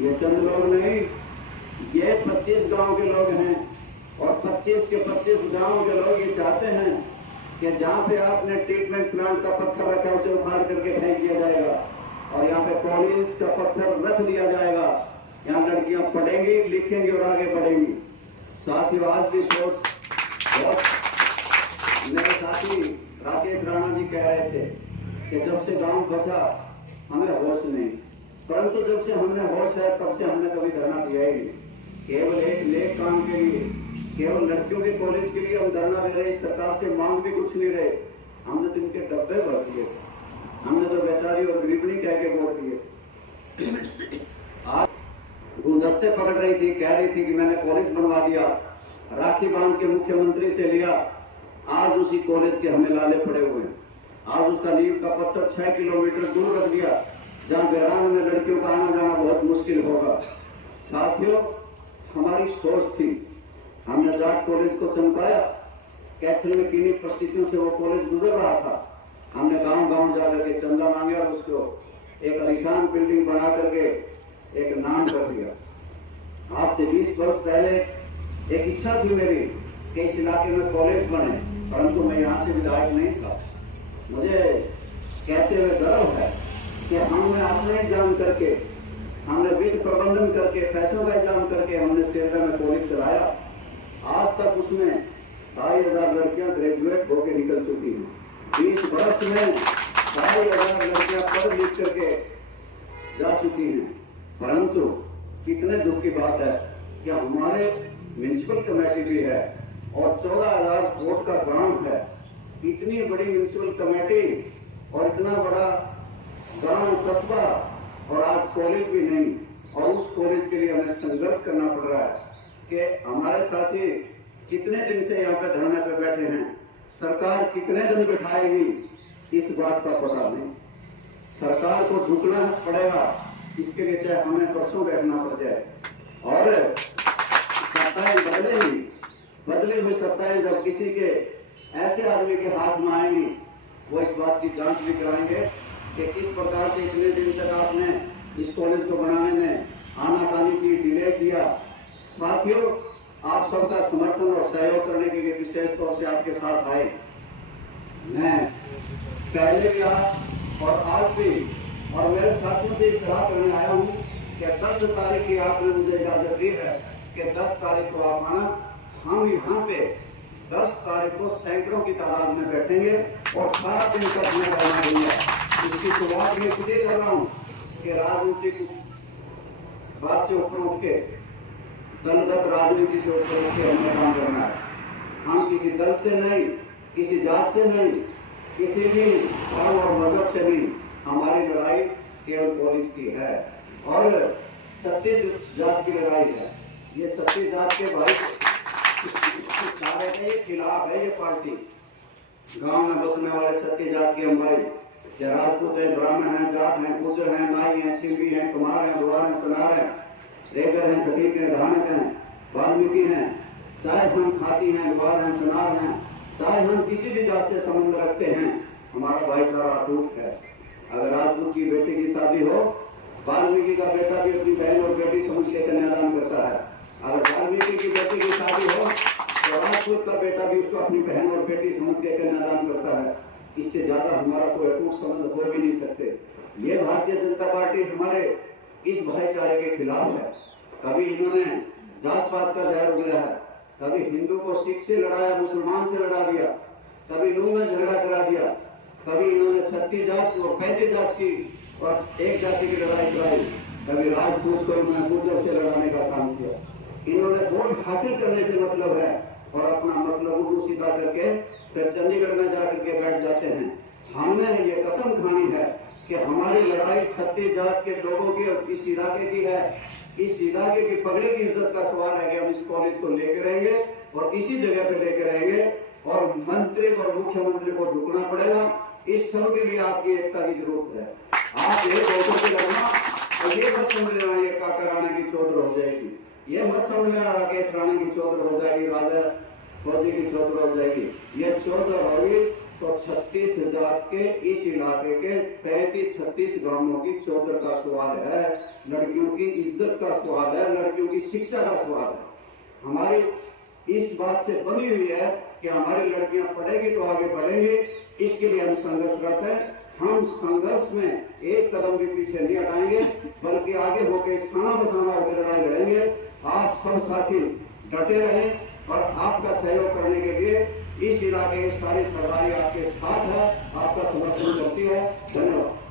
ये चंद लोग नहीं, ये 25 गांव के लोग हैं और 25 के 25 गांव के लोग ये चाहते हैं कि जहाँ पे आपने ट्रीटमेंट प्लांट का पत्थर रखा है उसे उखाड़ करके फेंक दिया जाएगा और यहाँ पे कॉलेज का पत्थर रख दिया जाएगा। यहाँ लड़कियां पढ़ेंगी, लिखेंगी और आगे बढ़ेंगी। साथियों, आज भी सोच बहुत, मेरे साथी राकेश राणा जी कह रहे थे कि जब से गांव बसा हमें होश नहीं, परंतु जब से हमने होश है तब से हमने कभी धरना दिया ही नहीं। केवल एक नेक काम के लिए, केवल लड़कियों के कॉलेज के लिए हम धरना दे रहे, सरकार से मांग भी कुछ नहीं रहे। हमने तो इनके डब्बे भर दिए, हमने तो बेचारी और गरीबनी कह के वोट दिए। आज गुलदस्ते पकड़ रही थी, कह रही थी कि मैंने कॉलेज बनवा दिया, राखी बांध के मुख्यमंत्री से लिया। आज उसी कॉलेज के हमें लाले पड़े हुए हैं। आज उसका नींव का पत्थर 6 किलोमीटर दूर रख दिया, जहाँ बैरान में लड़कियों का आना जाना बहुत मुश्किल होगा। साथियों, हमारी सोच थी, हमने जाट कॉलेज को चमकाया। कैथल में किन्हीं परिस्थितियों से वो कॉलेज गुजर रहा था, हमने गांव गांव जाकर के चंदा मांगे और उसको एक आलीशान बिल्डिंग बना करके एक नाम कर दिया। आज से 20 वर्ष पहले एक इच्छा थी मेरी कि इस इलाके में कॉलेज बने, परंतु मैं यहाँ से विधायक नहीं था। मुझे कहते हुए गर्व है कि हमने अपने इंतजाम करके, हमने वित्त प्रबंधन करके, पैसों का इंतजाम करके हमने सेल्डा में कॉलेज चलाया। आज तक उसमें 2,500 लड़कियां ग्रेजुएट होकर निकल चुकी हैं। 20 वर्ष में 2,500 लड़कियां पढ़ लिख करके जा चुकी हैं। परंतु कितने दुख की बात है कि हमारे म्यूनिसिपल कमेटी भी है और 14,000 वोट का ग्राम है। इतनी बड़ी म्यूनिसिपल कमेटी और इतना बड़ा गांव कस्बा और आज कॉलेज भी नहीं, और उस कॉलेज के लिए हमें संघर्ष करना पड़ रहा है कि हमारे साथी कितने दिन से यहाँ पे धरने पे बैठे हैं। सरकार कितने दिन बिठाएगी इस बात का पता नहीं। सरकार को झुकना पड़ेगा, इसके लिए चाहे हमें परसों बैठना पड़ जाए। और सत्ताएं बदली हुई सत्ताएं जब किसी के ऐसे आदमी के हाथ में आएंगी, वो इस बात की जांच भी कराएंगे कि किस प्रकार से इतने दिन तक आपने इस कॉलेज को बनाने में आनाकानी की, डिले किया। साथियों, आप सबका समर्थन और सहयोग करने के लिए विशेष तौर से आपके साथ आए। मैं पहले भी और आज भी और मेरे साथियों से सलाह करने आया हूँ कि 10 तारीख की आपने मुझे इजाजत दी है कि 10 तारीख को आप आना। हम यहाँ पे 10 तारीख को सैकड़ों की तादाद में बैठेंगे और 7 दिन तक मैं रहना दूंगा। इसकी शुरुआत मैं इसलिए कर रहा हूँ कि राजनीतिक बात से ऊपर उठ के, दलगत राजनीति से ऊपर उठ के हमें काम करना है। हम किसी दल से नहीं, किसी जात से नहीं, किसी भी धर्म और मजहब से नहीं, हमारी लड़ाई केवल कॉलेज की है और 36 जात की लड़ाई है। ये 36 जात के भाई सारे के खिलाफ है ये पार्टी। गांव में बसने वाले 36 जात के हमारे, राजपूत है, ब्राह्मण है, जाट है, गुर्जर है, नाई है, छिंदी है, कुमार है, दुआर है, सनार है, रेगर है, घटीक है, धानक है, वाल्मीकि है। चाहे हम खाती हैं, दुआर हैं, सनार हैं, चाहे हम किसी भी जात से संबंध रखते हैं, हमारा भाईचारा अटूट है। अगर राजपूत की बेटी की शादी हो, वाल्मीकि का बेटा भी अपनी बहन और बेटी समझ के कन्यादान करता है। अगर वाल्मीकि की बेटी की शादी हो तो राजपूत का बेटा भी उसको अपनी बहन और बेटी समझ के कन्यादान करता है। इससे ज्यादा हमारा कोई अटूट संबंध हो भी नहीं सकते। ये भारतीय जनता पार्टी हमारे इस भाईचारे के खिलाफ है। कभी इन्होंने जात पात का जहर उगला है, कभी हिंदू को सिख से लड़ाया, मुसलमान से लड़ा दिया, कभी नूह में झगड़ा करा दिया, कभी इन्होंने 36 जात और 35 जात की और एक जाति की लड़ाई कराई, कभी राजपूत को इन्होंने गुर्जर से लड़ाने का काम किया। इन्होंने वोट हासिल करने से मतलब है और अपना मतलब उल्लू सीधा करके फिर चंडीगढ़ में जाकर के बैठ जाते हैं। हमने ये कसम खानी है कि हमारी लड़ाई 36 जात के लोगों की और इस इलाके की है। इस इलाके की पगड़ी की इज्जत का सवाल है कि हम इस कॉलेज को लेके रहेंगे और इसी जगह पे लेके रहेंगे और मंत्री और मुख्यमंत्री को झुकना पड़ेगा। इस सब के लिए आपकी एकता की जरूरत है। आप एक होकर के लड़ना और ये मत समझ लेना ये काका राणा की चौधर हो जाएगी, ये मत समझ लेना राकेश राणा की चौधर हो जाएगी, राजा फौजी की चौधर हो जाएगी। ये चौधर होगी तो 36 जात के इस इलाके के 35-36 गांवों की चौधर का सवाल है, लड़कियों की इज्जत का सवाल है, लड़कियों की शिक्षा का सवाल है। हमारी इस बात से बनी हुई है कि हमारी लड़कियां पढ़ेगी तो आगे बढ़ेंगी, इसके लिए हम संघर्षरत हैं। हम संघर्ष में एक कदम भी पीछे नहीं हटाएंगे, बल्कि आगे होकर स्थाना बसाना होकर लड़ाई लड़ेंगे। आप सब साथी डटे रहें और आपका सहयोग करने के लिए इस इलाके की सारी सरकारी आपके साथ है, आपका समर्थन करती है। धन्यवाद।